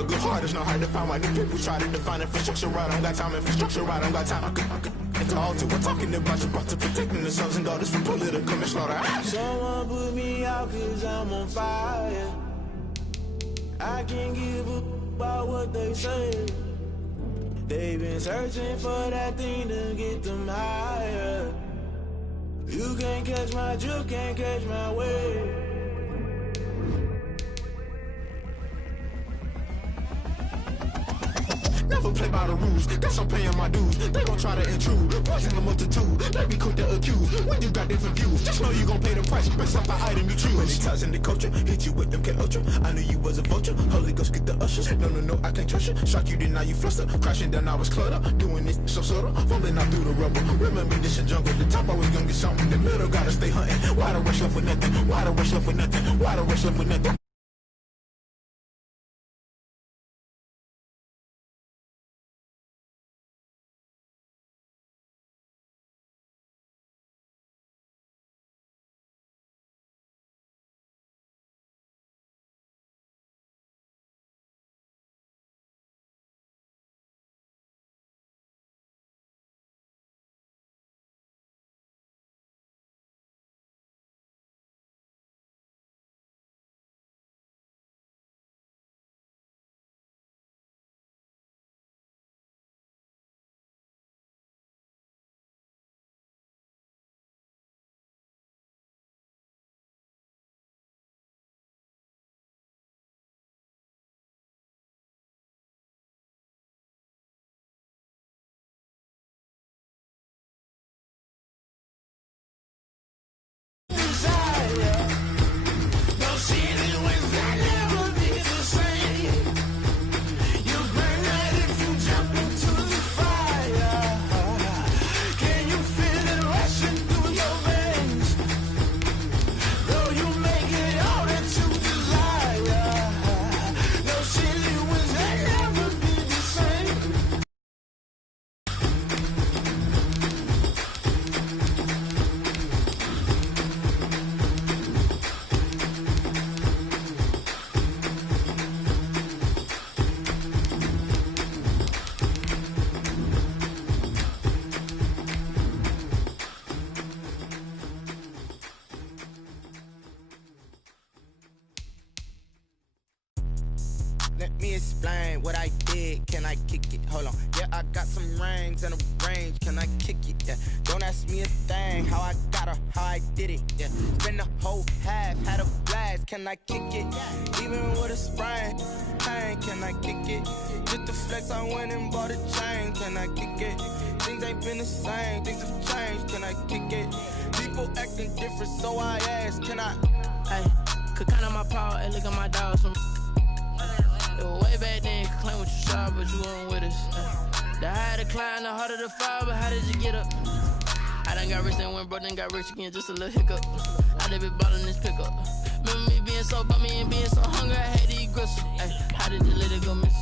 A good heart is not hard to find. Why the people try to define infrastructure right? I don't got time. Infrastructure right, I don't got time. I could talk to. We're talking about you, about to protecting the sons and daughters from political manslaughter. Someone put me out 'cause I'm on fire. I can't give a about what they say. They've been searching for that thing to get them higher. You can't catch my drift, can't catch my wave. Never play by the rules, guess I'm paying my dues. They gon' try to intrude, poison the multitude. They be quick to accuse, when you got different views. Just know you gon' pay the price, based off the item you choose. When it ties in the culture, hit you with MK Ultra. I knew you was a vulture, Holy Ghost get the ushers. No, I can't trust you. Shock you, then now you fluster. Crashing down, I was cluttered. Doing this so subtle, fumbling out through the rubble. Remember this in jungle, the top always gonna get something. The middle gotta stay hunting. Why the rush left with nothing? Why the rush left with nothing? Why the rush left with nothing? Let me explain what I did. Can I kick it? Hold on. Yeah, I got some rings and a range. Can I kick it? Yeah. Don't ask me a thing. How I got her, how I did it. Yeah. Spend the whole half, had a blast. Can I kick it? Even with a sprain. Pain, can I kick it? Just the flex, I went and bought a chain. Can I kick it? Things ain't been the same. Things have changed. Can I kick it? People acting different, so I ask. Can I? Hey, could count on my power and look at my dogs from. Way back then, you could claim what you saw, but you weren't with us. The higher the climb, the harder the fall, but how did you get up? I done got rich, then went broke, then got rich again, just a little hiccup. I done been ballin' this pickup. Remember me being so bummy and being so hungry, I had to eat gristle. How did you let it go miss?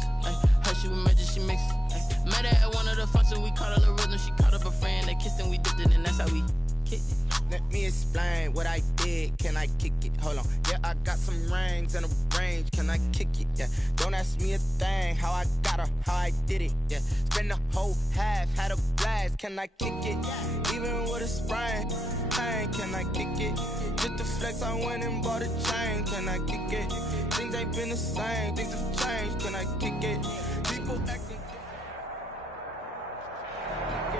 How she was magic, she mixed it. Met her at one of the functions, we caught a little rhythm, she caught up a friend, they kissed and we dipped it, and that's how we kicked it. Let me explain what I did. Can I kick it? Hold on. Yeah, I got some rings and a range. Can I kick it? Yeah. Don't ask me a thing. How I got her, how I did it. Yeah. Spend the whole half, had a blast. Can I kick it? Even with a sprain. Pain, can I kick it? Just the flex, I went and bought a chain. Can I kick it? Things ain't been the same. Things have changed. Can I kick it? People acting.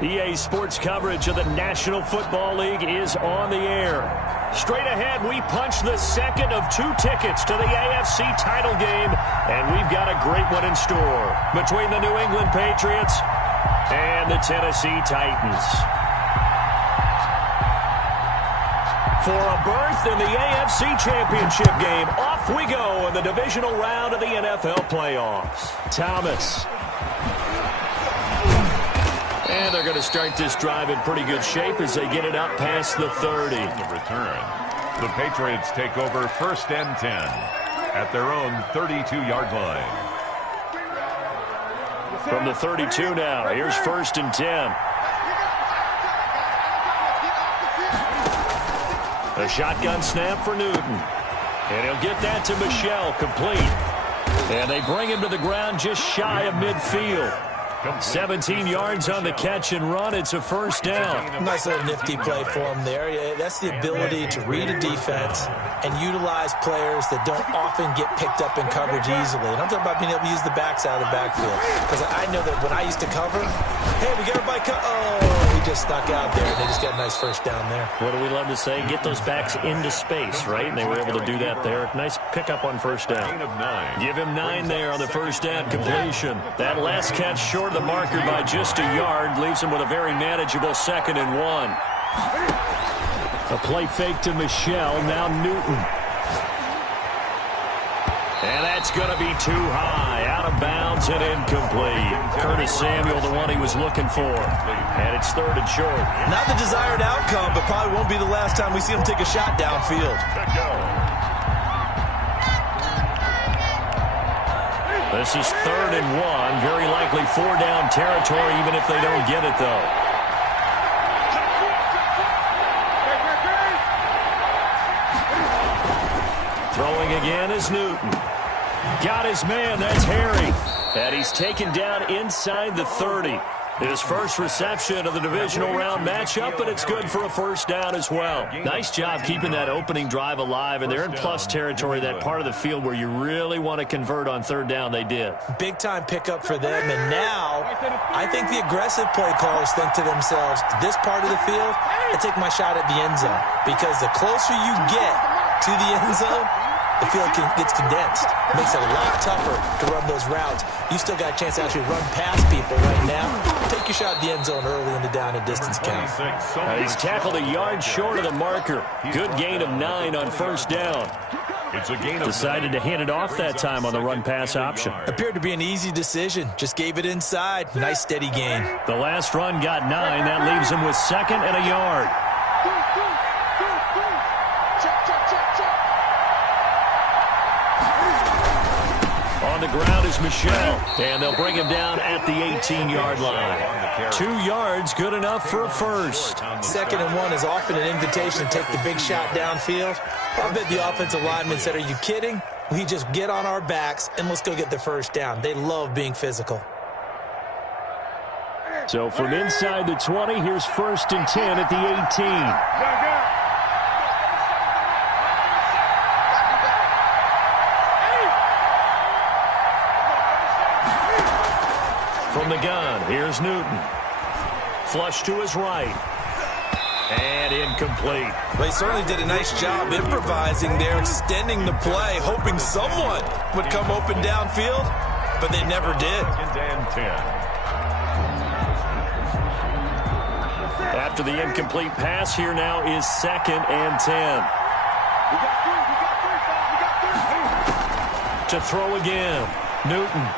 EA Sports coverage of the National Football League is on the air. Straight ahead, we punch the second of 2 tickets to the AFC title game, and we've got a great one in store between the New England Patriots and the Tennessee Titans. For a berth in the AFC Championship game, off we go in the divisional round of the NFL playoffs. Thomas. And they're going to start this drive in pretty good shape as they get it up past the 30. The return. The Patriots take over 1st and 10 at their own 32-yard line. From the 32 now, here's 1st and 10. A shotgun snap for Newton. And he'll get that to Michel, complete. And they bring him to the ground just shy of midfield. 17 yards on the catch and run. It's a first down. Nice little nifty play for him there. Yeah, that's the ability to read a defense and utilize players that don't often get picked up in coverage easily. And I'm talking about being able to use the backs out of the backfield. Because I know that when I used to cover, hey, we got everybody he just snuck out there, and they just got a nice first down there. What do we love to say? Get those backs into space, right? And they were able to do that there. Nice pickup on first down. Give him 9 there on the first down completion. That last catch short of the marker by just a yard leaves him with a very manageable 2nd and 1. A play fake to Michelle, now Newton. And that's going to be too high, out of bounds and incomplete. Curtis Samuel, the one he was looking for. And it's 3rd and short. Not the desired outcome, but probably won't be the last time we see him take a shot downfield. This is 3rd and 1, very likely 4-down territory, even if they don't get it, though. Throwing again is Newton. Got his man, that's Harry. And he's taken down inside the 30. His first reception of the divisional round matchup, but it's good for a first down as well. Nice job keeping that opening drive alive, and they're in plus territory, that part of the field where you really want to convert on 3rd down. They did. Big-time pickup for them, and now I think the aggressive play callers think to themselves, this part of the field, I take my shot at the end zone, because the closer you get to the end zone, the field gets condensed. Makes it a lot tougher to run those routes. You still got a chance to actually run past people right now. Take your shot at the end zone early in the down and distance count. He's tackled a yard short of the marker. Good gain of 9 on first down. It's a gain of Decided to hand it off that time on the run-pass option. Appeared to be an easy decision. Just gave it inside. Nice steady gain. The last run got 9. That leaves him with 2nd and a yard. On the ground is Michelle, and they'll bring him down at the 18-yard line. 2 yards, good enough for a first. 2nd and 1 is often an invitation to take the big shot downfield. I bet the offensive lineman said, are you kidding? We just get on our backs and let's go get the first down. They love being physical. So from inside the 20, here's 1st and 10 at the 18. From the gun, here's Newton. Flush to his right. And incomplete. Well, he certainly did a nice job improvising there, extending the play, hoping someone would come open downfield, but they never did. After the incomplete pass, here now is 2nd and 10. To throw again, Newton.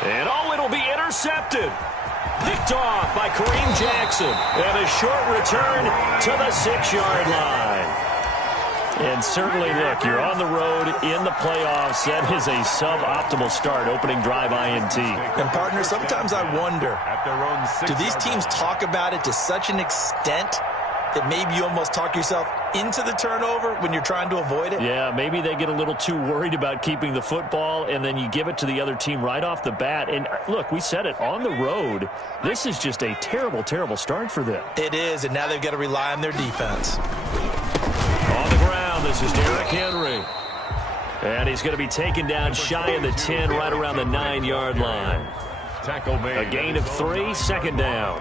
And it'll be intercepted. Picked off by Kareem Jackson. And a short return to the 6-yard line. And certainly, look, you're on the road in the playoffs. That is a suboptimal start, opening drive INT. And, partner, sometimes I wonder, do these teams talk about it to such an extent that maybe you almost talk yourself into the turnover when you're trying to avoid it? Yeah, maybe they get a little too worried about keeping the football, and then you give it to the other team right off the bat. And, look, we said it, on the road, this is just a terrible, terrible start for them. It is, and now they've got to rely on their defense. On the ground, this is Derrick Henry. And he's going to be taken down shy of the 10, right around the 9-yard line. A gain of 3, 2nd down.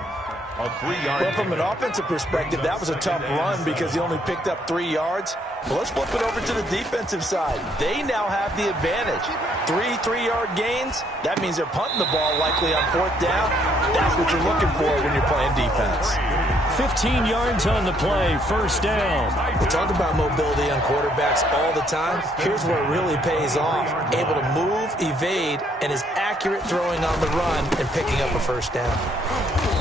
Well, from an offensive perspective, that was a tough run because he only picked up 3 yards. Well, let's flip it over to the defensive side. They now have the advantage. 3 3-yard gains. That means they're punting the ball likely on 4th down. That's what you're looking for when you're playing defense. 15 yards on the play, first down. We talk about mobility on quarterbacks all the time. Here's where it really pays off. Able to move, evade, and is accurate throwing on the run and picking up a first down.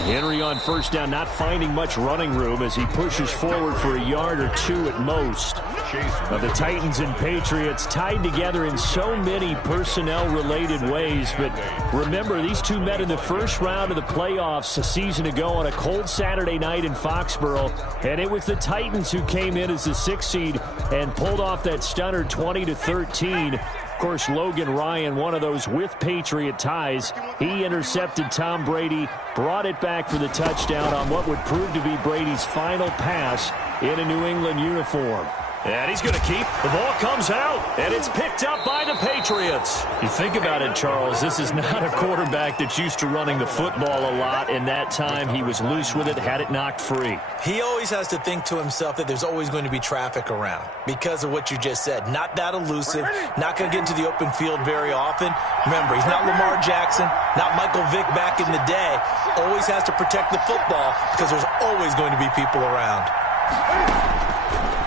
Henry on first down, not finding much running room as he pushes forward for a yard or 2 at most. The Titans and Patriots tied together in so many personnel-related ways, but remember, these two met in the first round of the playoffs a season ago on a cold Saturday night in Foxborough, and it was the Titans who came in as the 6th seed and pulled off that stunner 20-13. Of course, Logan Ryan, one of those with Patriot ties, he intercepted Tom Brady, brought it back for the touchdown on what would prove to be Brady's final pass in a New England uniform. And he's going to keep. The ball comes out, and it's picked up by the Patriots. You think about it, Charles, this is not a quarterback that's used to running the football a lot. In that time, he was loose with it, had it knocked free. He always has to think to himself that there's always going to be traffic around because of what you just said. Not that elusive, not going to get into the open field very often. Remember, he's not Lamar Jackson, not Michael Vick back in the day. Always has to protect the football because there's always going to be people around.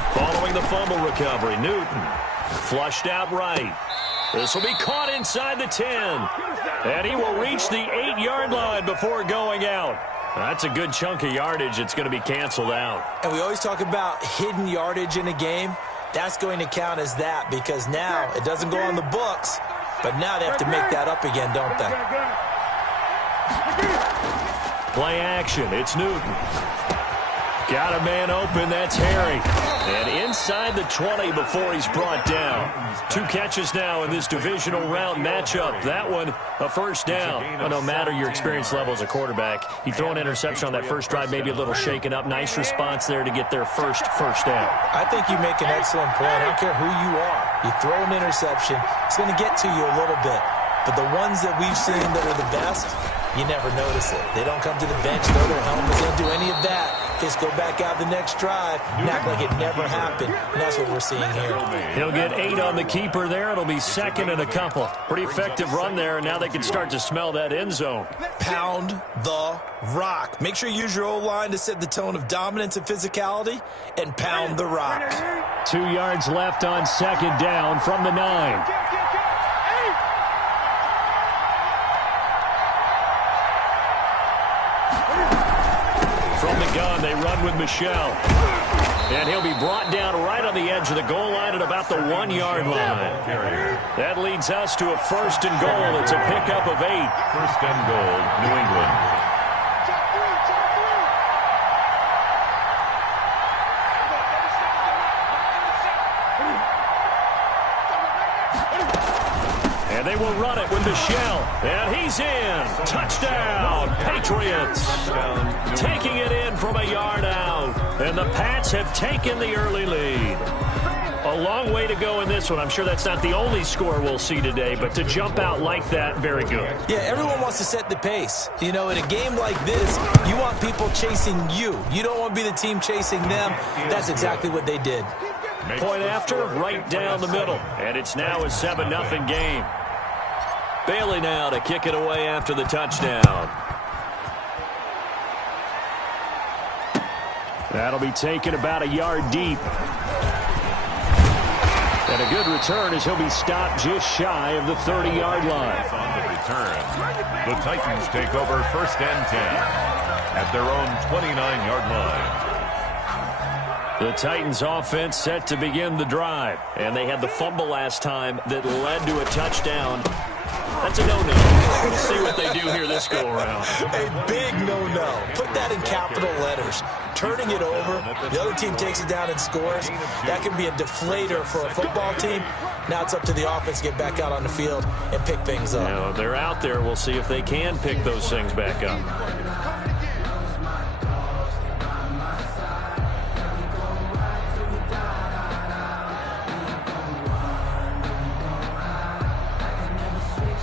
Following the fumble recovery, Newton flushed out right. This will be caught inside the 10. And he will reach the 8-yard line before going out. That's a good chunk of yardage. It's going to be canceled out. And we always talk about hidden yardage in a game. That's going to count as that because now it doesn't go on the books, but now they have to make that up again, don't they? Play action. It's Newton. Got a man open. That's Harry. And inside the 20 before he's brought down. 2 catches now in this divisional round matchup. That one, a first down. Well, no matter your experience level as a quarterback, you throw an interception on that first drive, maybe a little shaken up. Nice response there to get their first down. I think you make an excellent point. I don't care who you are. You throw an interception, it's going to get to you a little bit. But the ones that we've seen that are the best, you never notice it. They don't come to the bench, throw their helmets, they don't do any of that. Just go back out the next drive and act like it never happened. And that's what we're seeing here. He'll get 8 on the keeper there. It'll be 2nd and a couple. Pretty effective run there, and now they can start to smell that end zone. Pound the rock. Make sure you use your O-line to set the tone of dominance and physicality, and pound the rock. 2 yards left on 2nd down from the 9. From the gun, they run with Michelle. And he'll be brought down right on the edge of the goal line at about the 1-yard line. That leads us to a 1st and goal. It's a pickup of 8. 1st and goal, New England. And they will run it with Michelle. And he's in. Touchdown, Patriots. Taking it in from a yard out. And the Pats have taken the early lead. A long way to go in this one. I'm sure that's not the only score we'll see today, but to jump out like that, very good. Yeah, everyone wants to set the pace. You know, in a game like this, you want people chasing you. You don't want to be the team chasing them. That's exactly what they did. Point after, right down the middle. And it's now a 7-0 game. Bailey now to kick it away after the touchdown. That'll be taken about a yard deep. And a good return as he'll be stopped just shy of the 30-yard line. On the return, the Titans take over 1st and 10 at their own 29-yard line. The Titans offense set to begin the drive. And they had the fumble last time that led to a touchdown. That's a no-no. We'll see what they do here this go-around. A big no-no. Put that in capital letters. Turning it over, the other team takes it down and scores. That can be a deflator for a football team. Now it's up to the offense to get back out on the field and pick things up. Now, they're out there. We'll see if they can pick those things back up.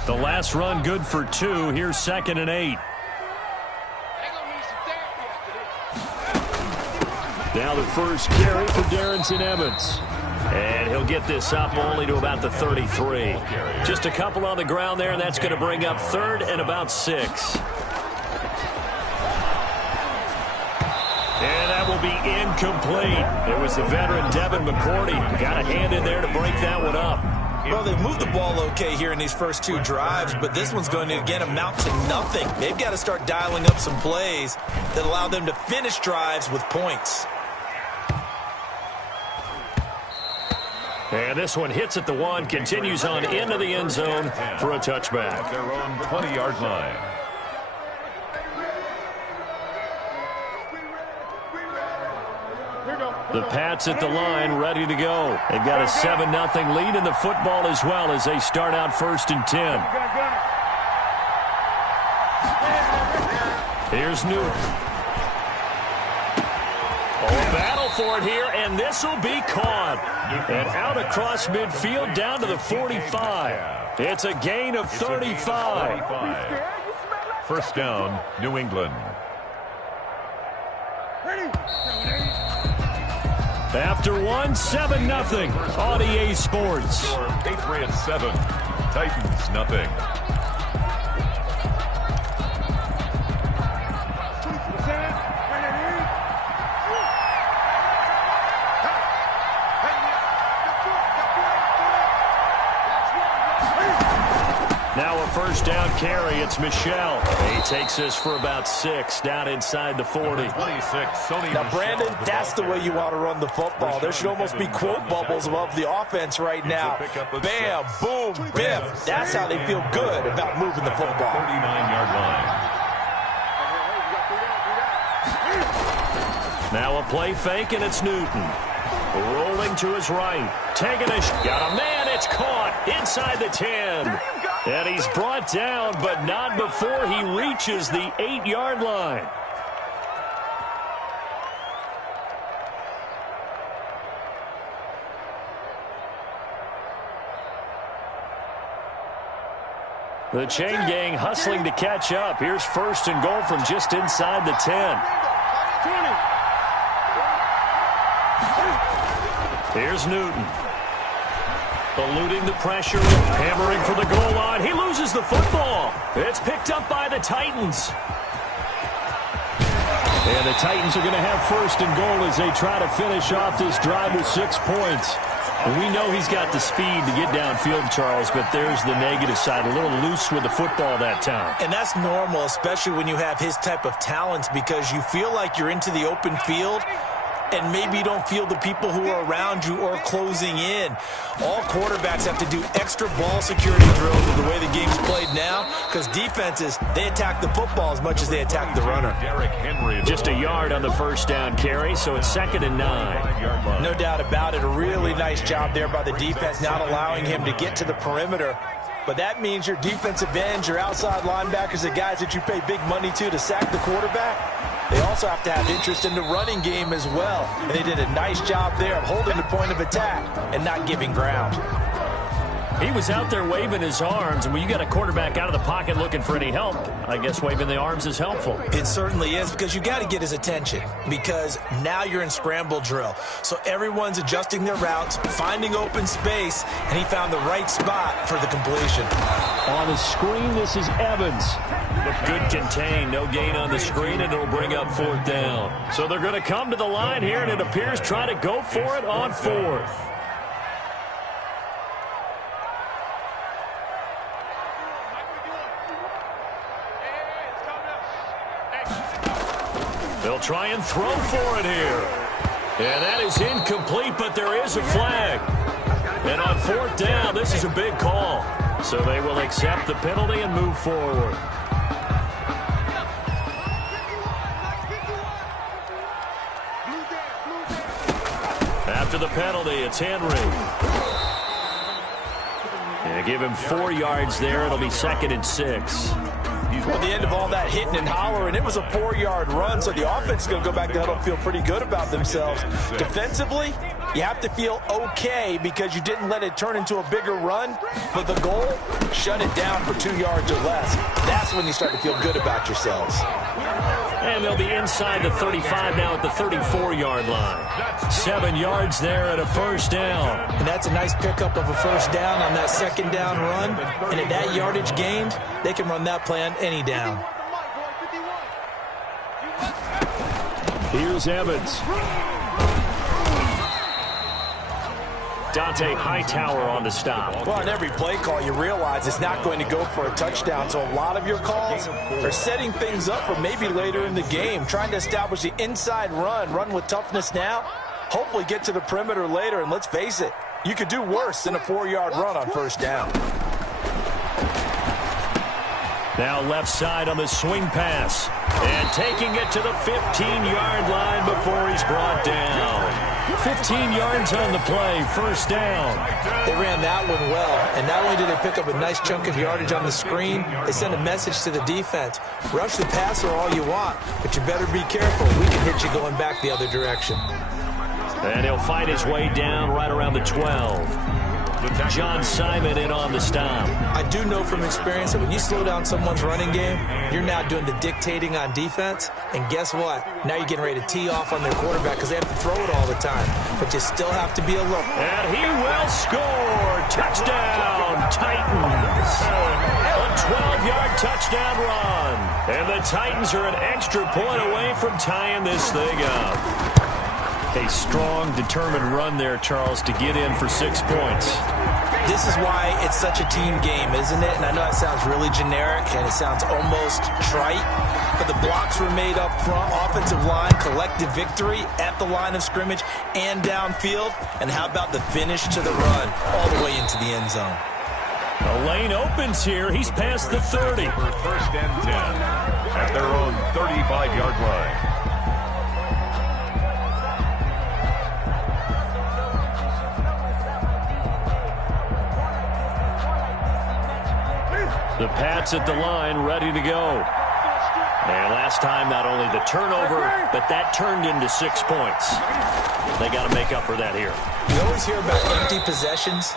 The last run good for 2. Here's 2nd and 8. Now the first carry for Darrington Evans. And he'll get this up only to about the 33. Just a couple on the ground there, and that's going to bring up 3rd and about 6. And that will be incomplete. It was the veteran Devin McCourty. Got a hand in there to break that one up. Well, they've moved the ball okay here in these first 2 drives, but this one's going to, again, amount to nothing. They've got to start dialing up some plays that allow them to finish drives with points. And this one hits at the 1, continues on into the end zone for a touchback. Their own 20-yard line. The Pats at the line, ready to go. They've got a 7-0 lead in the football as well as they start out 1st and 10. Here's Newton. Oh, battle for it here, and this will be caught. And out across midfield down to the 45. It's a gain of 35. 1st down, New England. After 1, 7-0 on EA Sports. Patriots 7, Titans nothing. Now a 1st down carry. It's Michel. He takes this for about 6 down inside the 40. 26. Now, Brandon, that's the way you want to run the football. There should almost be quote bubbles above the offense right now. Bam, boom, biff. That's how they feel good about moving the football. 39-yard line. Now a play fake, and it's Newton. Rolling to his right. Taking a shot. Got a man. It's caught inside the 10. And he's brought down, but not before he reaches the 8-yard line. The chain gang hustling to catch up. Here's 1st and goal from just inside the 10. Here's Newton. Eluding the pressure, hammering for the goal line. He loses the football. It's picked up by the Titans. And the Titans are going to have 1st and goal as they try to finish off this drive with 6 points. And we know he's got the speed to get downfield, Charles, but there's the negative side. A little loose with the football that time. And that's normal, especially when you have his type of talents, because you feel like you're into the open field and maybe you don't feel the people who are around you or closing in. All quarterbacks have to do extra ball security drills with the way the game's played now, because defenses, they attack the football as much as they attack the runner. Derrick Henry. Just a yard on the 1st down carry, so it's 2nd and 9. No doubt about it. A really nice job there by the defense, not allowing him to get to the perimeter. But that means your defensive ends, your outside linebackers, the guys that you pay big money to sack the quarterback, they also have to have interest in the running game as well. And they did a nice job there of holding the point of attack and not giving ground. He was out there waving his arms, and when you got a quarterback out of the pocket looking for any help, I guess waving the arms is helpful. It certainly is, because you got to get his attention, because now you're in scramble drill. So everyone's adjusting their routes, finding open space, and he found the right spot for the completion. On the screen, this is Evans. But good contain, no gain on the screen, and it'll bring up 4th down. So they're going to come to the line here, and it appears try to go for it on 4th. They'll try and throw for it here. And that is incomplete, but there is a flag. And on 4th down, this is a big call. So they will accept the penalty and move forward. After the penalty, it's Henry. Yeah, give him 4 yards there. It'll be 2nd and 6. At the end of all that hitting and hollering, it was a 4-yard run, so the offense is going to go back to huddle and feel pretty good about themselves. Defensively, you have to feel okay because you didn't let it turn into a bigger run, but the goal, shut it down for 2 yards or less. That's when you start to feel good about yourselves. And they'll be inside the 35 now at the 34-yard line. 7 yards there at a 1st down. And that's a nice pickup of a 1st down on that 2nd down run. And at that yardage gained, they can run that play on any down. Here's Evans. Dante Hightower on the stop. Well, on every play call, you realize it's not going to go for a touchdown. So a lot of your calls are setting things up for maybe later in the game, trying to establish the inside run with toughness now, hopefully get to the perimeter later. And let's face it, You could do worse than a 4-yard run on first down. Now left side on the swing pass. And taking it to the 15-yard line before he's brought down. 15 yards on the play, first down. They ran that one well, and not only did they pick up a nice chunk of yardage on the screen, they sent a message to the defense. Rush the passer all you want, but you better be careful. We can hit you going back the other direction. And he'll fight his way down right around the 12. John Simon in on the stop. I do know from experience that when you slow down someone's running game, you're now doing the dictating on defense. And guess what? Now you're getting ready to tee off on their quarterback because they have to throw it all the time. But you still have to be alert. And he will score. Touchdown, Titans. A 12-yard touchdown run. And the Titans are an extra point away from tying this thing up. A strong, determined run there, Charles, to get in for 6 points. This is why it's such a team game, isn't it? And I know that sounds really generic and it sounds almost trite, but the blocks were made up front, offensive line, collective victory at the line of scrimmage and downfield. And how about the finish to the run all the way into the end zone? The lane opens here. He's past the 30. First and 10 at their own 35-yard line. The Pats at the line, ready to go. And last time, not only the turnover, but that turned into 6 points. They got to make up for that here. You always hear about empty possessions,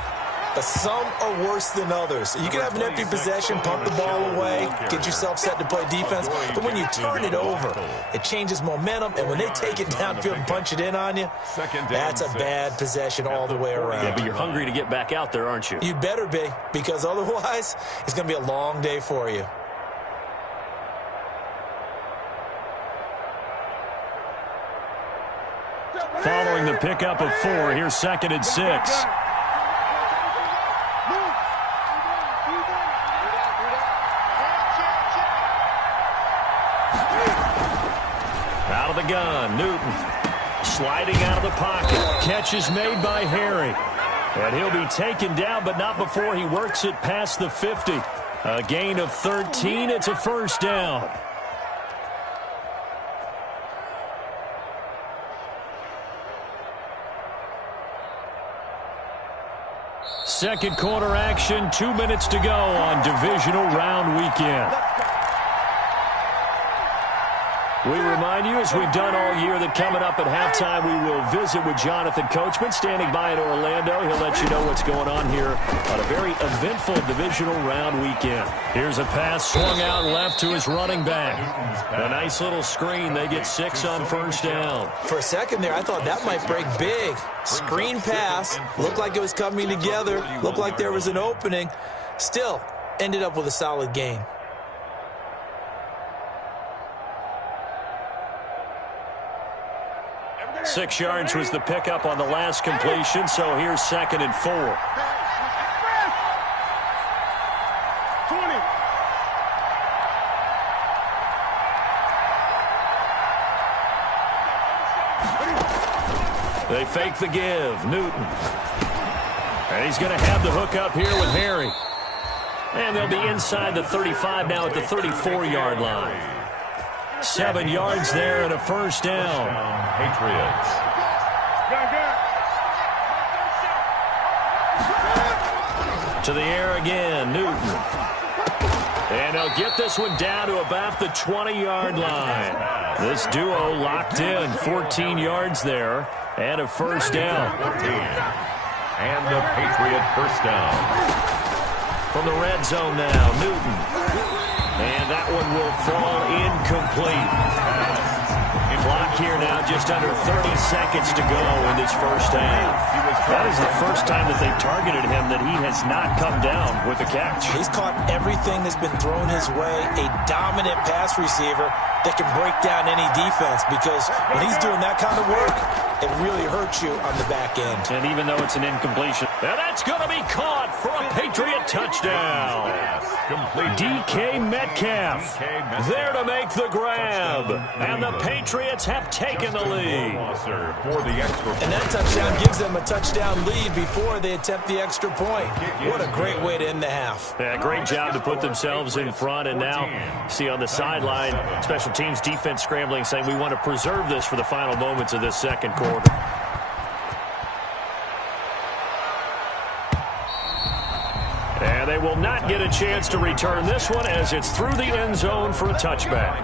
but some are worse than others. You can have an empty possession, pump the ball away, get yourself set to play defense, but when you turn it over, it changes momentum, and when they take it downfield and punch it in on you, that's a bad possession all the way around. Yeah, but you're hungry to get back out there, aren't you? You better be, because otherwise, it's going to be a long day for you. Following the pickup of 4, here's 2nd and 6. Out of the gun, Newton. Sliding out of the pocket. Catch is made by Harry. And he'll be taken down, but not before he works it past the 50. A gain of 13. It's a first down. Second quarter action, 2 minutes to go on divisional round weekend. We remind you, as we've done all year, that coming up at halftime, we will visit with Jonathan Coachman, standing by in Orlando. He'll let you know what's going on here on a very eventful divisional round weekend. Here's a pass swung out left to his running back. A nice little screen. They get 6 on first down. For a second there, I thought that might break big. Screen pass. Looked like it was coming together. Looked like there was an opening. Still, ended up with a solid gain. Six yards was the pickup on the last completion, so here's 2nd and 4. 20. They fake the give. Newton. And he's going to have the hook up here with Harry. And they'll be inside the 35 now at the 34-yard line. 7 yards there and a first down. Patriots. To the air again, Newton. And he'll get this one down to about the 20-yard line. This duo locked in, 14 yards there and a first down. And the Patriot first down. From the red zone now, Newton. And that one will fall incomplete. Clock here now, just under 30 seconds to go in this first half. That is the first time that they've targeted him that he has not come down with a catch. He's caught everything that's been thrown his way. A dominant pass receiver that can break down any defense, because when he's doing that kind of work, it really hurts you on the back end. And even though it's an incompletion, now that's going to be caught for a Patriot touchdown. DK Metcalf there to make the grab. And the Patriots have taken the lead. And that touchdown gives them a touchdown lead before they attempt the extra point. What a great way to end the half. Yeah, great job to put themselves in front. And now, see on the sideline, special teams defense scrambling, saying we want to preserve this for the final moments of this second quarter. And they will not get a chance to return this one as it's through the end zone for a touchback.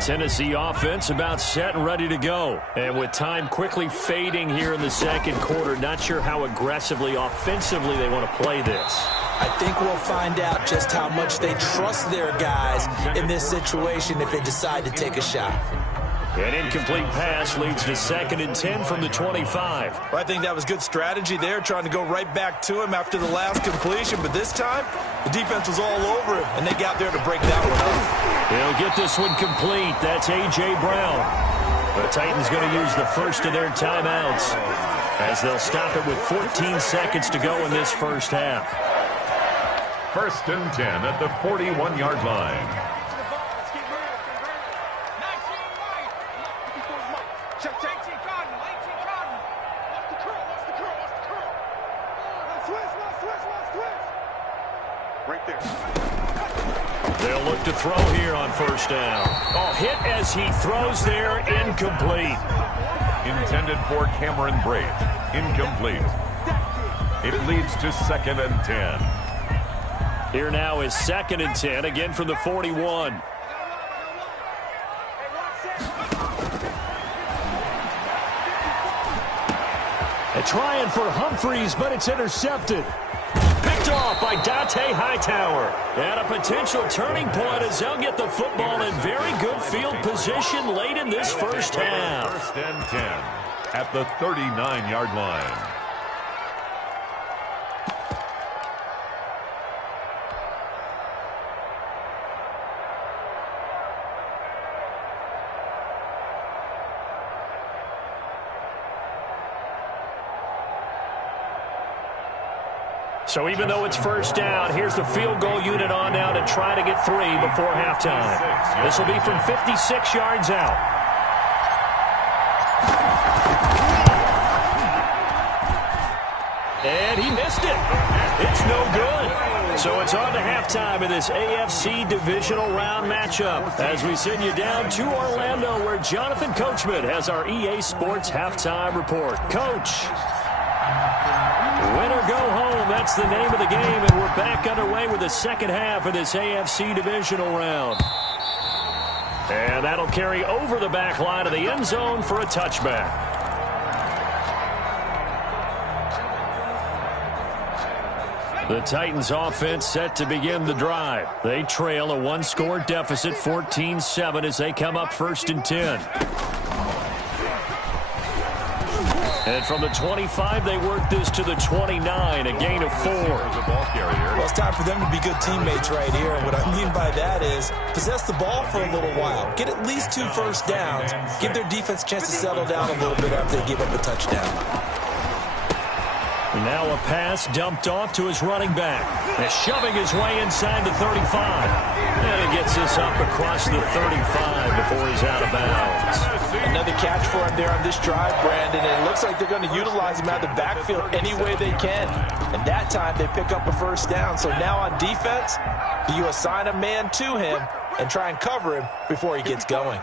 Tennessee offense about set and ready to go. And with time quickly fading here in the second quarter, not sure how aggressively, offensively they want to play this. I think we'll find out just how much they trust their guys in this situation if they decide to take a shot. An incomplete pass leads to 2nd and 10 from the 25. Well, I think that was good strategy there, trying to go right back to him after the last completion. But this time, the defense was all over him, and they got there to break that one up. They'll get this one complete. That's A.J. Brown. The Titans going to use the first of their timeouts as they'll stop it with 14 seconds to go in this first half. 1st and 10 at the 41-yard line. They'll look to throw here on 1st down. Oh, hit as he throws there, incomplete. Intended for Cameron Brate, incomplete. It leads to 2nd and 10. Here now is 2nd and 10, again from the 41. And trying for Humphreys, but it's intercepted. Picked off by Dante Hightower. And a potential turning point as they'll get the football in very good field position late in this first half. 1st and 10 at the 39-yard line. So even though it's 1st down, here's the field goal unit on now to try to get 3 before halftime. This will be from 56 yards out. And he missed it. It's no good. So it's on to halftime in this AFC divisional round matchup as we send you down to Orlando where Jonathan Coachman has our EA Sports halftime report. Coach. Win or go home, that's the name of the game, and we're back underway with the second half of this AFC divisional round. And that'll carry over the back line of the end zone for a touchback. The Titans offense set to begin the drive. They trail a 1-score deficit, 14-7, as they come up 1st and 10. And from the 25, they work this to the 29, a gain of 4. Well, it's time for them to be good teammates right here. And what I mean by that is possess the ball for a little while. Get at least 2 first downs. Give their defense a chance to settle down a little bit after they give up a touchdown. Now a pass dumped off to his running back. And shoving his way inside the 35. And he gets this up across the 35 before he's out of bounds. Another catch for him there on this drive, Brandon. And it looks like they're going to utilize him out of the backfield any way they can. And that time they pick up a first down. So now on defense, do you assign a man to him and try and cover him before he gets going?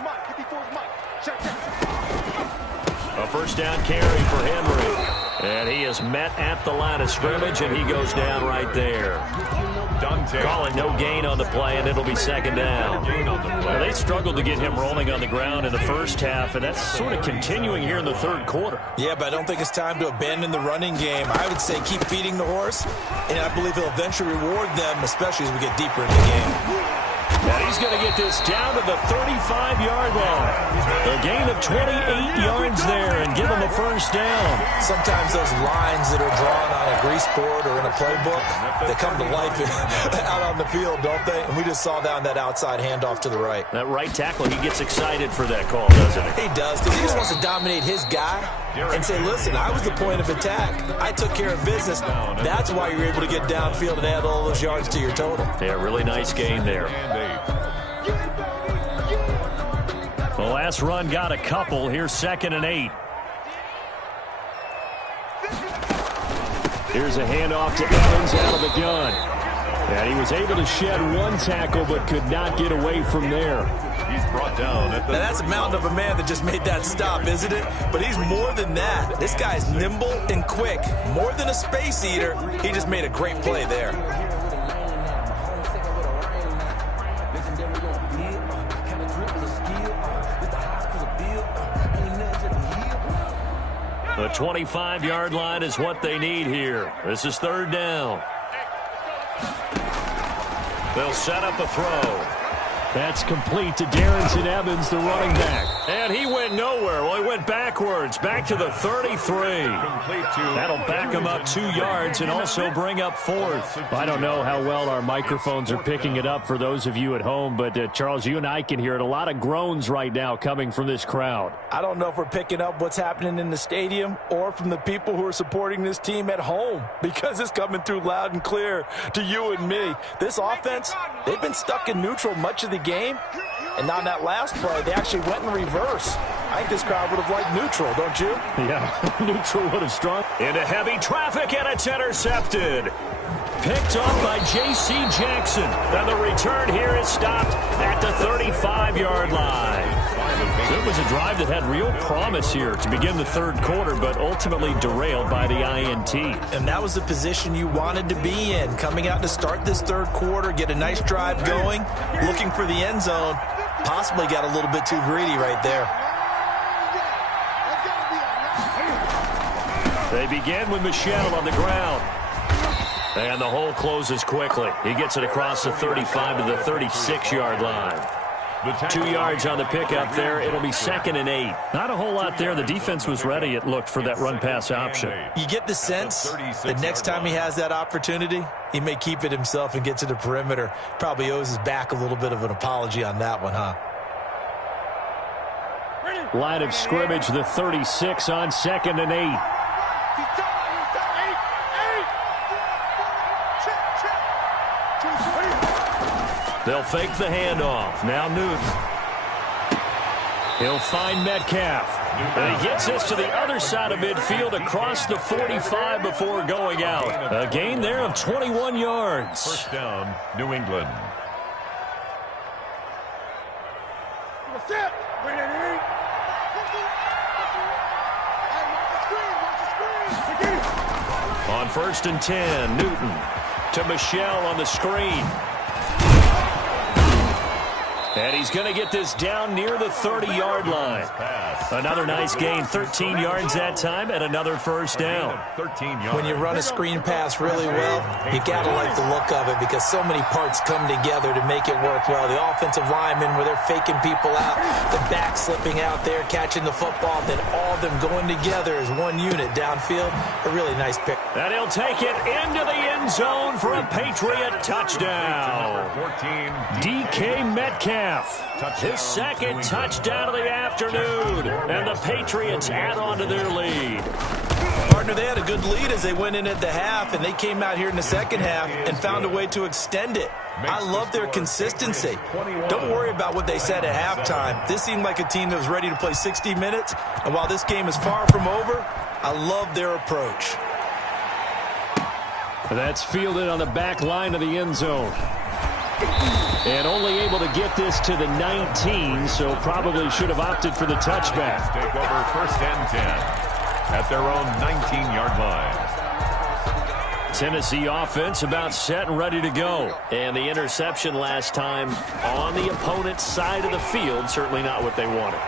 A first down carry for Henry. And he is met at the line of scrimmage, and he goes down right there. Calling no gain on the play, and it'll be 2nd down. Now, they struggled to get him rolling on the ground in the first half, and that's sort of continuing here in the 3rd quarter. Yeah, but I don't think it's time to abandon the running game. I would say keep feeding the horse, and I believe he'll eventually reward them, especially as we get deeper in the game. And he's going to get this down to the 35-yard line. A gain of 28 yards there and give him a first down. Sometimes those lines that are drawn on a grease board or in a playbook, they come to life out on the field, don't they? And we just saw down that outside handoff to the right. That right tackle, he gets excited for that call, doesn't he? He does, because he just wants to dominate his guy. and say, listen, I was the point of attack. I took care of business. That's why you're able to get downfield and add all those yards to your total. Yeah, really nice gain there. The last run got a couple. Here's 2nd and 8. Here's a handoff to Evans out of the gun. And he was able to shed one tackle but could not get away from there. He's brought down at the... Now that's a mountain of a man that just made that stop, isn't it? But he's more than that. This guy's nimble and quick. More than a space eater. He just made a great play there. The 25-yard line is what they need here. This is 3rd down. They'll set up a throw. That's complete to Darrington Evans, the running back. And he went nowhere. Well, he went backwards, back to the 33. That'll back him up 2 yards and also bring up 4th. I don't know how well our microphones are picking it up for those of you at home, but Charles, you and I can hear it. A lot of groans right now coming from this crowd. I don't know if we're picking up what's happening in the stadium or from the people who are supporting this team at home, because it's coming through loud and clear to you and me. This offense, they've been stuck in neutral much of the game, and on that last play, they actually went in reverse. I think this crowd would have liked neutral, don't you? Yeah, neutral would have strung. Into heavy traffic, and it's intercepted. Picked off by J.C. Jackson. And the return here is stopped at the 35-yard line. So it was a drive that had real promise here to begin the 3rd quarter, but ultimately derailed by the INT. And that was the position you wanted to be in, coming out to start this 3rd quarter, get a nice drive going, looking for the end zone. Possibly got a little bit too greedy right there. They begin with Michel on the ground. And the hole closes quickly. He gets it across the 35 to the 36-yard line. 2 yards on the pickup there. It'll be 2nd and 8. Not a whole lot there. The defense was ready, it looked, for that run-pass option. You get the sense that next time he has that opportunity, he may keep it himself and get to the perimeter. Probably owes his back a little bit of an apology on that one, huh? Line of scrimmage, the 36 on 2nd and 8. They'll fake the handoff. Now Newton. He'll find Metcalf. And he gets this to the other side of midfield across the 45 before going out. A gain there of 21 yards. 1st down, New England. On 1st and 10, Newton to Michel on the screen. And he's going to get this down near the 30-yard line. Another nice gain, 13 yards that time, and another 1st down. When you run a screen pass really well, you got to like the look of it, because so many parts come together to make it work well. The offensive linemen, where they're faking people out, the back slipping out there, catching the football, then all of them going together as one unit downfield. A really nice pick. And he'll take it into the end zone for a Patriot touchdown. DK Metcalf. His 2nd touchdown of the afternoon. And the Patriots add on to their lead. Partner, they had a good lead as they went in at the half, and they came out here in the 2nd half and found a way to extend it. I love their consistency. Don't worry about what they said at halftime. This seemed like a team that was ready to play 60 minutes, and while this game is far from over, I love their approach. That's fielded on the back line of the end zone. And only able to get this to the 19, so probably should have opted for the touchback. Take over 1st and 10 at their own 19-yard line. Tennessee offense about set and ready to go. And the interception last time on the opponent's side of the field, certainly not what they wanted.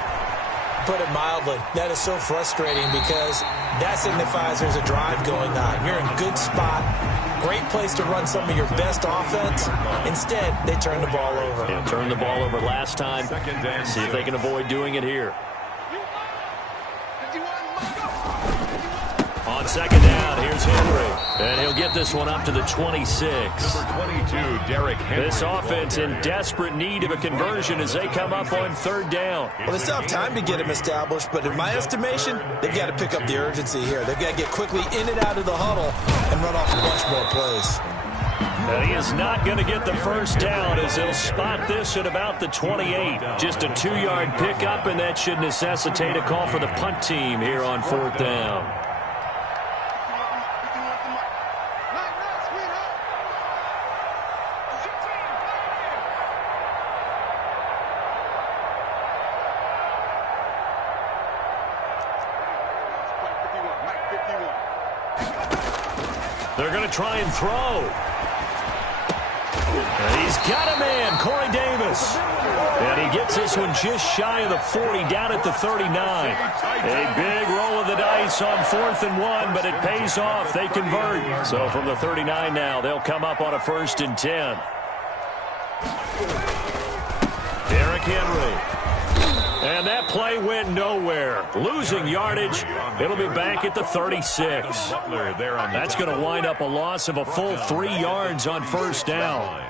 Put it mildly, that is so frustrating, because that signifies there's a drive going on. You're in a good spot. Great place to run some of your best offense. Instead, they turn the ball over. Yeah, turned the ball over last time. See if they can avoid doing it here. On second down, here's Henry. And he'll get this one up to the 26. Number 22, Derrick Henry. This offense in desperate need of a conversion as they come up on third down. Well, they still have time to get him established, but in my estimation, they've got to pick up the urgency here. They've got to get quickly in and out of the huddle and run off a bunch more plays. And he is not going to get the first down as he'll spot this at about the 28. Just a 2-yard pickup, and that should necessitate a call for the punt team here on fourth down. They're going to try and throw. And he's got a man, Corey Davis. And he gets this one just shy of the 40, down at the 39. A big roll of the dice on 4th and 1, but it pays off. They convert. So from the 39 now, they'll come up on a 1st and 10. Derrick Henry. And that play went nowhere. Losing yardage. It'll be back at the 36. That's going to wind up a loss of a full 3 yards on first down.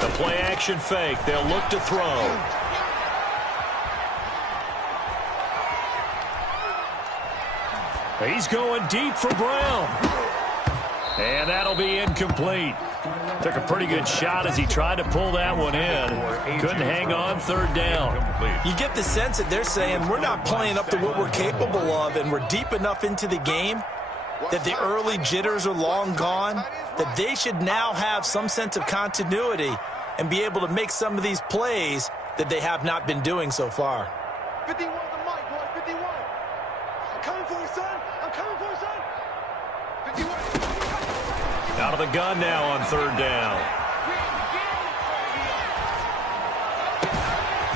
The play action fake. They'll look to throw. He's going deep for Brown. And that'll be incomplete. Took a pretty good shot as he tried to pull that one in. Couldn't hang on third down. You get the sense that they're saying we're not playing up to what we're capable of, and we're deep enough into the game that the early jitters are long gone, that they should now have some sense of continuity and be able to make some of these plays that they have not been doing so far. 51 the mic, boy, 51. I'm coming for you, son. I'm coming for you, son. 51. Out of the gun now on third down.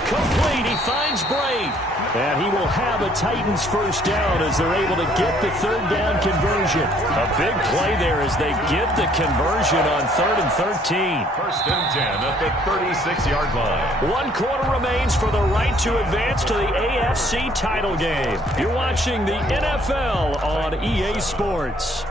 Complete. He finds Brave. And he will have a Titans first down as they're able to get the third down conversion. A big play there as they get the conversion on 3rd and 13. 1st and 10 at the 36-yard line. 1 quarter remains for the right to advance to the AFC title game. You're watching the NFL on EA Sports.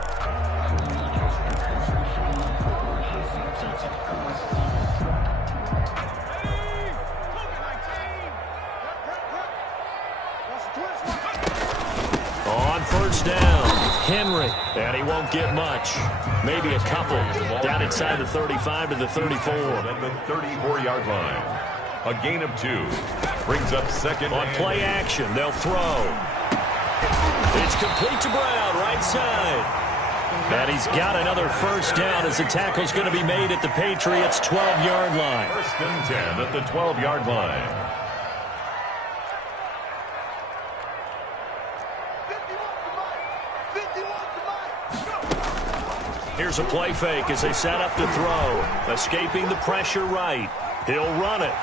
First down, Henry, and he won't get much. Maybe a couple. Down inside the 35 to the 34. At the 34-yard line. A gain of 2. Brings up second. On play action, they'll throw. It's complete to Brown, right side. And he's got another first down as the tackle's going to be made at the Patriots' 12-yard line. 1st and 10 at the 12-yard line. Here's a play fake as they set up to throw. Escaping the pressure right. He'll run it.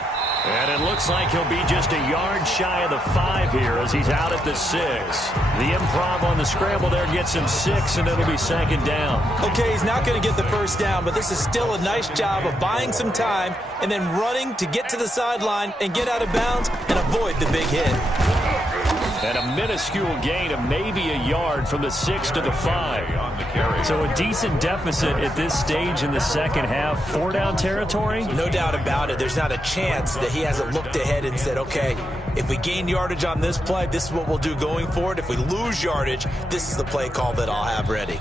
And it looks like he'll be just a yard shy of the 5 here as he's out at the 6. The improv on the scramble there gets him 6, and it'll be second down. Okay, he's not going to get the first down, but this is still a nice job of buying some time and then running to get to the sideline and get out of bounds and avoid the big hit. And a minuscule gain of maybe a yard from the 6 to the 5. So a decent deficit at this stage in the second half. 4 down territory? No doubt about it. There's not a chance that he hasn't looked ahead and said, okay, if we gain yardage on this play, this is what we'll do going forward. If we lose yardage, this is the play call that I'll have ready.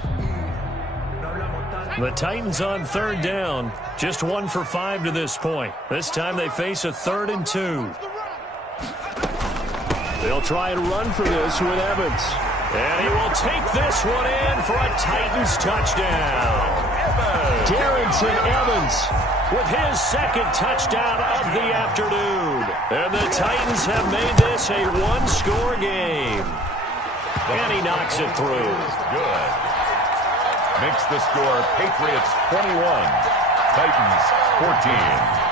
The Titans on third down. Just 1 for 5 to this point. This time they face a 3rd and 2. They'll try and run for this with Evans. And he will take this one in for a Titans touchdown. Darrington Evans with his 2nd touchdown of the afternoon. And the Titans have made this a 1-score game. And he knocks it through. Good. Makes the score Patriots 21, Titans 14.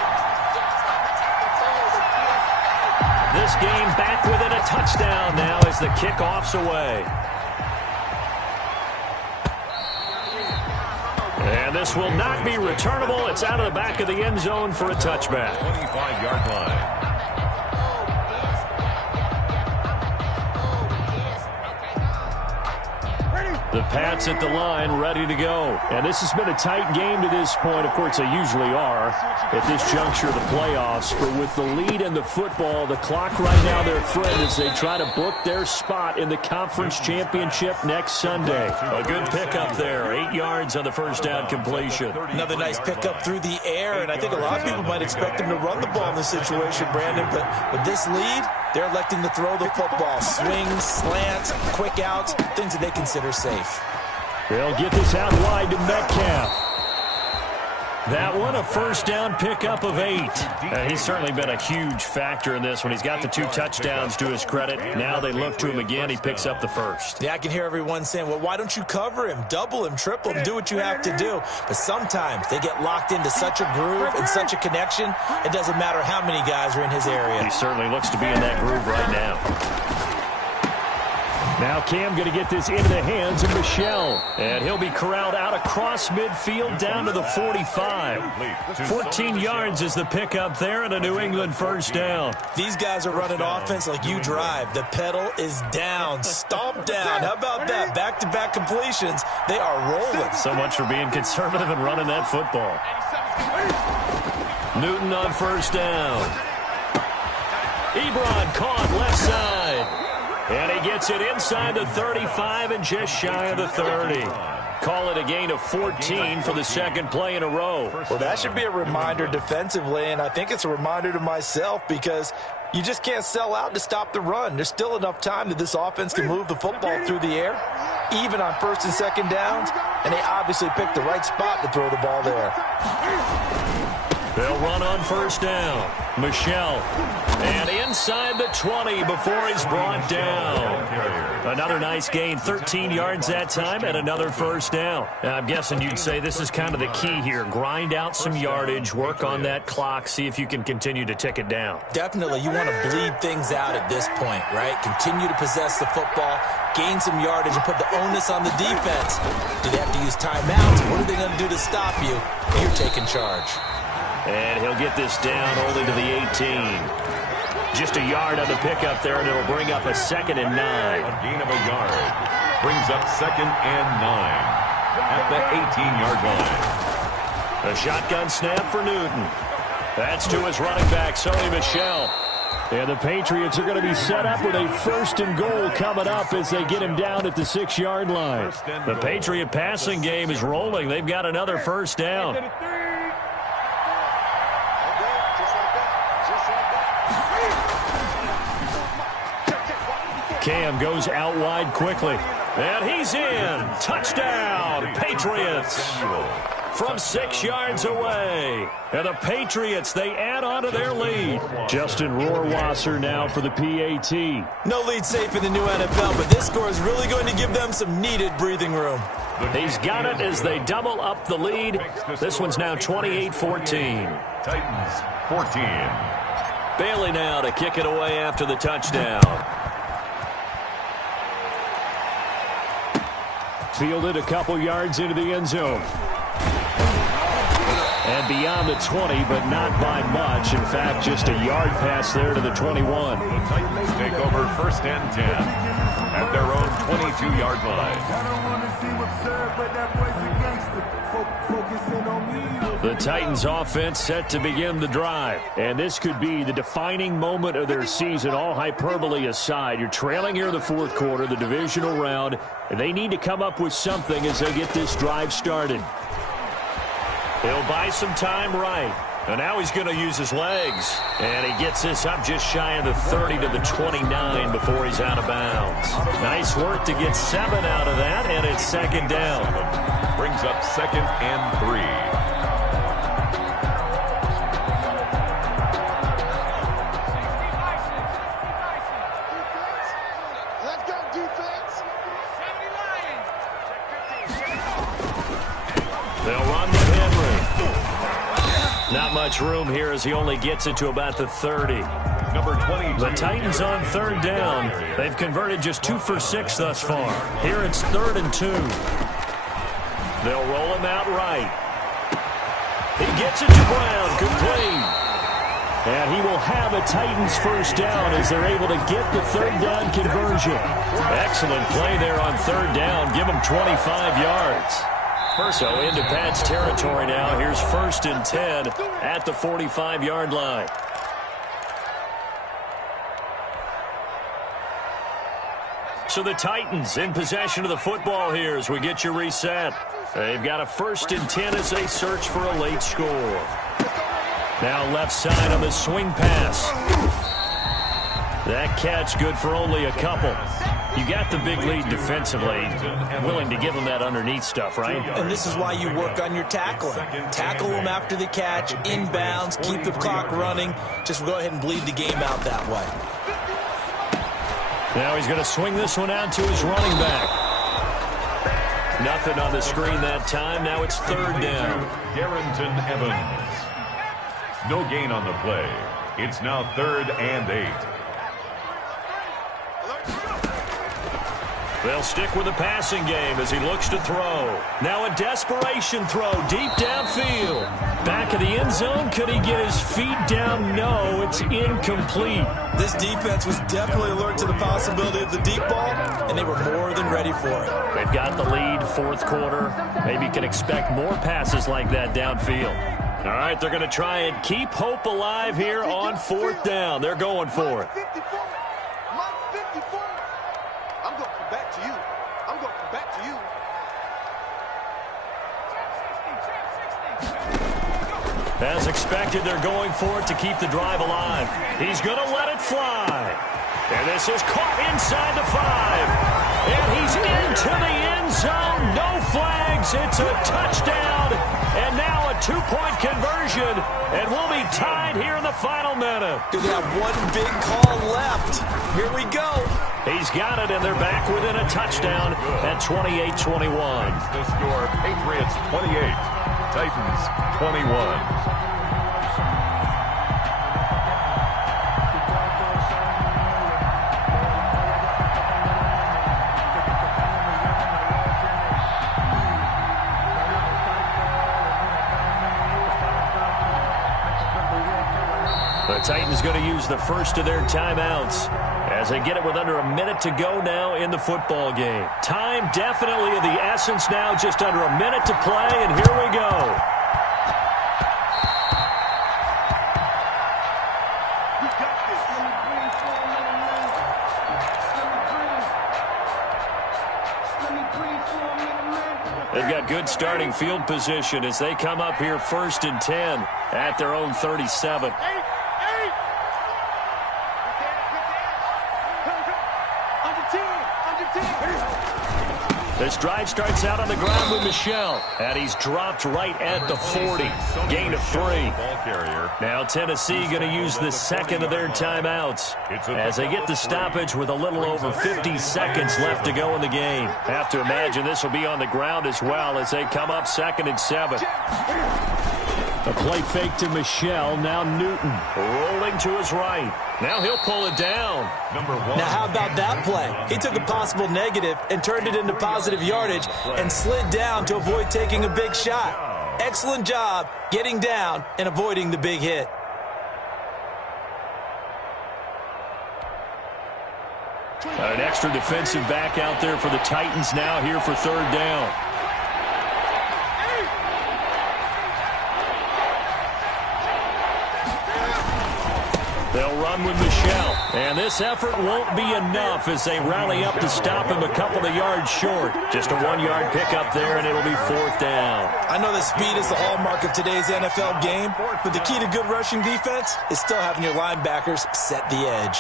This game back within a touchdown now as the kickoff's away. And this will not be returnable. It's out of the back of the end zone for a touchback. 25-yard line. The Pats at the line, ready to go. And this has been a tight game to this point. Of course, they usually are at this juncture of the playoffs. But with the lead in the football, the clock right now their friend as they try to book their spot in the conference championship next Sunday. A good pickup there. 8 yards on the first down completion. Another nice pickup through the air, and I think a lot of people might expect him to run the ball in this situation, Brandon. But with this lead, they're electing to throw the football. Swings, slants, quick outs, things that they consider safe. They'll get this out wide to Metcalf. That one, a first down pickup of 8. He's certainly been a huge factor in this one. He's got the 2 touchdowns to his credit. Now they look to him again. He picks up the first. Yeah, I can hear everyone saying, well, why don't you cover him, double him, triple him, do what you have to do. But sometimes they get locked into such a groove and such a connection, it doesn't matter how many guys are in his area. He certainly looks to be in that groove right now. Now Cam going to get this into the hands of Michelle. And he'll be corralled out across midfield down to the 45. 14 yards is the pickup there and a New England first down. These guys are running offense like you drive. The pedal is down, stomp down. How about that? Back-to-back completions. They are rolling. So much for being conservative and running that football. Newton on first down. Ebron caught left side. And he gets it inside the 35 and just shy of the 30. Call it a gain of 14 for the second play in a row. Well, that should be a reminder defensively, and I think it's a reminder to myself because you just can't sell out to stop the run. There's still enough time that this offense can move the football through the air, even on first and second downs, and they obviously picked the right spot to throw the ball there. They'll run on first down. Michelle. And inside the 20 before he's brought down. Another nice gain. 13 yards that time and another first down. Now, I'm guessing you'd say this is kind of the key here. Grind out some yardage. Work on that clock. See if you can continue to tick it down. Definitely. You want to bleed things out at this point, right? Continue to possess the football. Gain some yardage and put the onus on the defense. Do they have to use timeouts? What are they going to do to stop you? You're taking charge. And he'll get this down only to the 18. Just a yard on the pickup there, and it'll bring up a 2nd and 9. A gain of a yard. Brings up 2nd and 9 at the 18-yard line. A shotgun snap for Newton. That's to his running back, Sony Michel. And the Patriots are going to be set up with a 1st and goal coming up as they get him down at the 6-yard line. The Patriot passing game is rolling. They've got another first down. Cam goes out wide quickly. And he's in. Touchdown, Patriots. From 6 yards away. And the Patriots, they add on to their lead. Justin Rohrwasser now for the PAT. No lead safe in the new NFL, but this score is really going to give them some needed breathing room. He's got it as they double up the lead. This one's now 28-14. Titans 14. Bailey now to kick it away after the touchdown. Fielded a couple yards into the end zone. And beyond the 20, but not by much. In fact, just a yard pass there to the 21. The Titans take over 1st and 10 at their own 22-yard line. The Titans offense set to begin the drive. And this could be the defining moment of their season, all hyperbole aside. You're trailing here in the 4th quarter, the divisional round, and they need to come up with something as they get this drive started. He'll buy some time right. And now he's going to use his legs. And he gets this up just shy of the 30 to the 29 before he's out of bounds. Nice work to get 7 out of that, and it's 2nd down. Brings up 2nd and 3. They'll run with Henry. Not much room here as he only gets it to about the 30. Number 20. The Titans on 3rd down. They've converted just 2 for 6 thus far. Here it's 3rd and 2. They'll roll him out right. He gets it to Brown. Complete. And he will have a Titans first down as they're able to get the third down conversion. Excellent play there on third down. Give them 25 yards. So into Pat's territory now. Here's 1st and 10 at the 45-yard line. So the Titans in possession of the football here as we get you reset. They've got a 1st and 10 as they search for a late score. Now left side on the swing pass. That catch good for only a couple. You got the big lead defensively. Willing to give them that underneath stuff, right? And this is why you work on your tackling. Tackle them after the catch, inbounds, keep the clock running. Just go ahead and bleed the game out that way. Now he's going to swing this one out to his running back. Nothing on the screen that time. Now it's 3rd down. Evans. No gain on the play. It's now 3rd and 8. They'll stick with the passing game as he looks to throw. Now a desperation throw deep downfield. Back of the end zone. Could he get his feet down? No, it's incomplete. This defense was definitely alert to the possibility of the deep ball, and they were more than ready for it. They've got the lead, 4th quarter. Maybe you can expect more passes like that downfield. All right, they're going to try and keep hope alive here on 4th down. They're going for it. I'm going to come back to you. I'm going to come back to you. As expected, they're going for it to keep the drive alive. He's going to let it fly. And this is caught inside the 5. And he's into the end zone. No flags. It's a touchdown. And now a 2-point conversion. And we'll be tied here in the final minute. They have one big call left. Here we go. He's got it, and they're back within a touchdown at 28-21. The score, Patriots 28, Titans 21. The Titans going to use the first of their timeouts as they get it with under a minute to go now in the football game. Time definitely of the essence now, just under a minute to play, and here we go. They've got good starting field position as they come up here 1st and 10 at their own 37. This drive starts out on the ground with Michel, and he's dropped right at the 40. Gain of 3. Now Tennessee going to use the second of their timeouts as they get the stoppage with a little over 50 seconds left to go in the game. Have to imagine this will be on the ground as well as they come up 2nd and 7. A play fake to Michel. Now Newton rolling to his right. Now he'll pull it down. Number 1. Now how about that play? He took a possible negative and turned it into positive yardage and slid down to avoid taking a big shot. Excellent job getting down and avoiding the big hit. An extra defensive back out there for the Titans now here for 3rd down. They'll run with Michel. And this effort won't be enough as they rally up to stop him a couple of yards short. Just a 1-yard pickup there, and it'll be 4th down. I know that speed is the hallmark of today's NFL game, but the key to good rushing defense is still having your linebackers set the edge.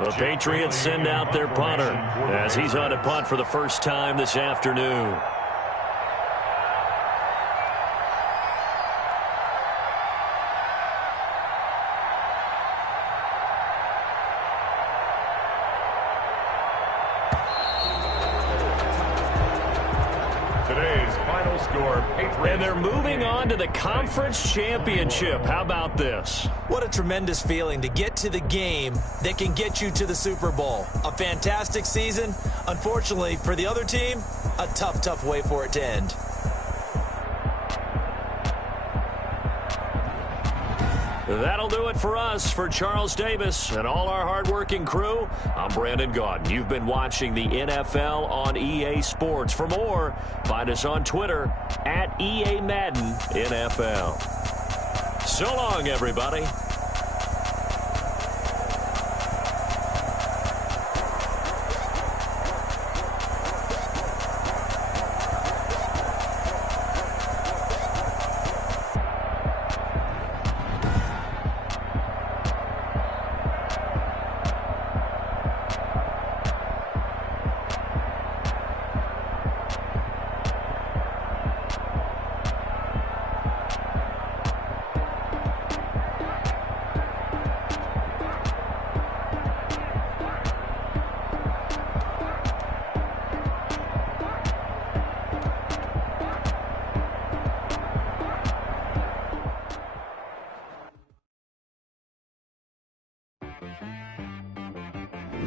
The Patriots send out their punter as he's on a punt for the first time this afternoon. Today's final score. score, Patriots. And they're moving on to the conference championship. How about this? What a tremendous feeling to get to the game that can get you to the Super Bowl. A fantastic season. Unfortunately, for the other team, a tough, tough way for it to end. That'll do it for us. For Charles Davis and all our hardworking crew, I'm Brandon Gaudin. You've been watching the NFL on EA Sports. For more, find us on Twitter at EA Madden NFL. So long, everybody.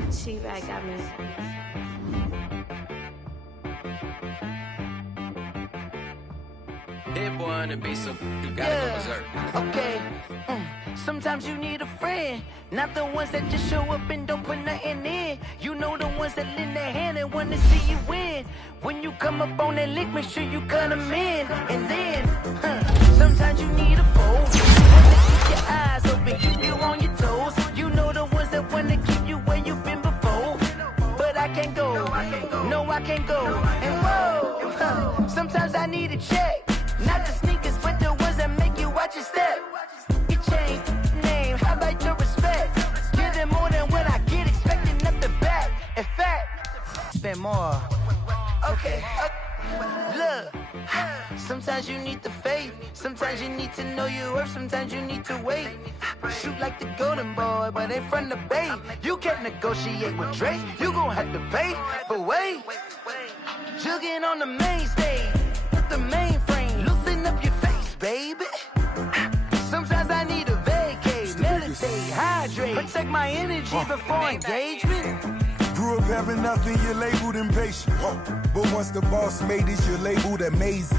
She-Bag got me. Hit boy on the beat, so you gotta go berserk. Okay. Sometimes you need a friend, not the ones that just show up and don't put nothing in. You know the ones that lend their hand and want to see you win. When you come up on that lick, make sure you cut them in. And then, sometimes you need a foe, one to keep your eyes open, keep you on your toes. You know the ones that want to keep you where you've been before. But I can't go, no I can't go. And whoa, sometimes I need a check. Not the sneakers, but the ones that make you watch your step. Your chain, name, how about your respect? Give them more than what I get, expecting up the back. In fact, spend more. Okay, look. Sometimes you need the faith. Sometimes you need to know your worth. Sometimes you need to wait. Shoot like the golden boy, but in front of the bay. You can't negotiate with Drake. You gon' have to pay. But wait, jugging on the main stage with the mainframe. Loosen up your face, baby. Sometimes I need a vacate, meditate, hydrate, protect my energy before engagement. Grew up having nothing, you're labeled impatient. But once the boss made it, you're labeled amazing.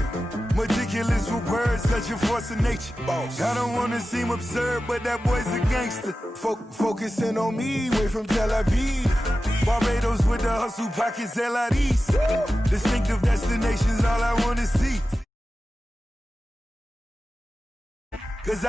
Meticulous with words, such a force of nature. I don't want to seem absurd, but that boy's a gangster. Focusing on me, way from Tel Aviv. Barbados with the hustle pockets, LIDs. Distinctive destinations, all I want to see. 'Cause